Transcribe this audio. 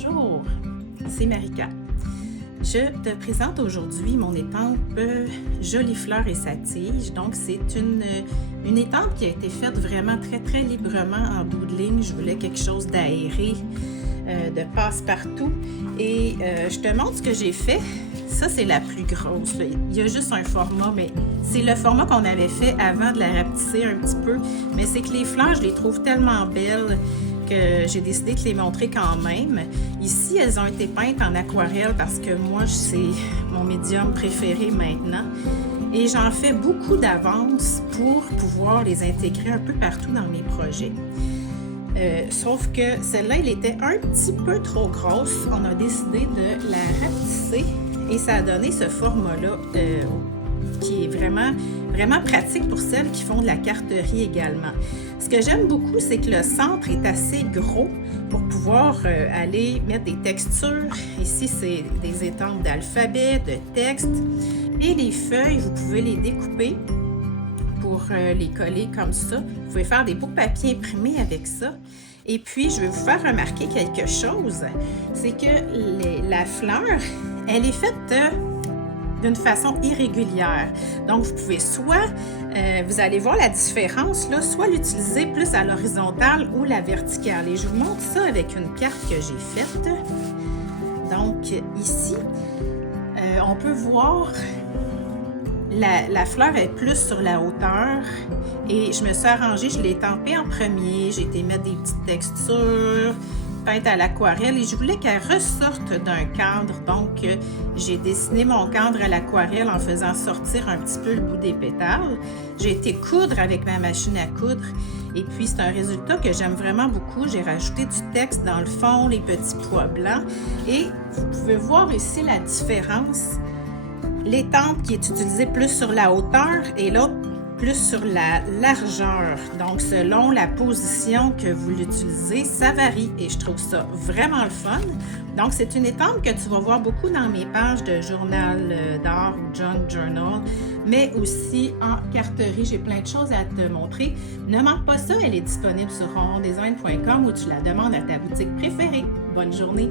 Bonjour, c'est Marika. Je te présente aujourd'hui mon étampe Jolie Fleur et sa tige. Donc, c'est une étampe qui a été faite vraiment très librement en bout de ligne. Je voulais quelque chose d'aéré, de passe-partout. Et je te montre ce que j'ai fait. Ça, c'est la plus grosse. Là. Il y a juste un format, mais c'est le format qu'on avait fait avant de la rapetisser un petit peu. Mais c'est que les fleurs, je les trouve tellement belles que j'ai décidé de les montrer quand même. Ici, elles ont été peintes en aquarelle parce que moi, c'est mon médium préféré maintenant. Et j'en fais beaucoup d'avance pour pouvoir les intégrer un peu partout dans mes projets. Sauf que celle-là, elle était un petit peu trop grosse. On a décidé de la rapetisser et ça a donné ce format-là qui est vraiment pratique pour celles qui font de la carterie également. Ce que j'aime beaucoup, c'est que le centre est assez gros pour pouvoir aller mettre des textures. Ici, c'est des étampes d'alphabet, de texte. Et les feuilles, vous pouvez les découper pour les coller comme ça. Vous pouvez faire des beaux papiers imprimés avec ça. Et puis, je vais vous faire remarquer quelque chose. C'est que la fleur, elle est faite d'une façon irrégulière. Donc, vous pouvez soit, vous allez voir la différence, là, soit l'utiliser plus à l'horizontale ou la verticale. Et je vous montre ça avec une carte que j'ai faite. Donc, ici, on peut voir la fleur est plus sur la hauteur et je me suis arrangée, je l'ai tempée en premier, j'ai été mettre des petites textures peintes à l'aquarelle et je voulais qu'elle ressorte d'un cadre, donc j'ai dessiné mon cadre à l'aquarelle en faisant sortir un petit peu le bout des pétales. J'ai été coudre avec ma machine à coudre et puis c'est un résultat que j'aime vraiment beaucoup. J'ai rajouté du texte dans le fond, les petits pois blancs et vous pouvez voir ici la différence. L'étampe qui est utilisée plus sur la hauteur et l'autre plus sur la largeur. Donc, selon la position que vous l'utilisez, ça varie et je trouve ça vraiment le fun. Donc, c'est une étampe que tu vas voir beaucoup dans mes pages de journal d'art ou junk journal, mais aussi en carterie. J'ai plein de choses à te montrer. Ne manque pas ça, elle est disponible sur ronrondesign.com où tu la demandes à ta boutique préférée. Bonne journée!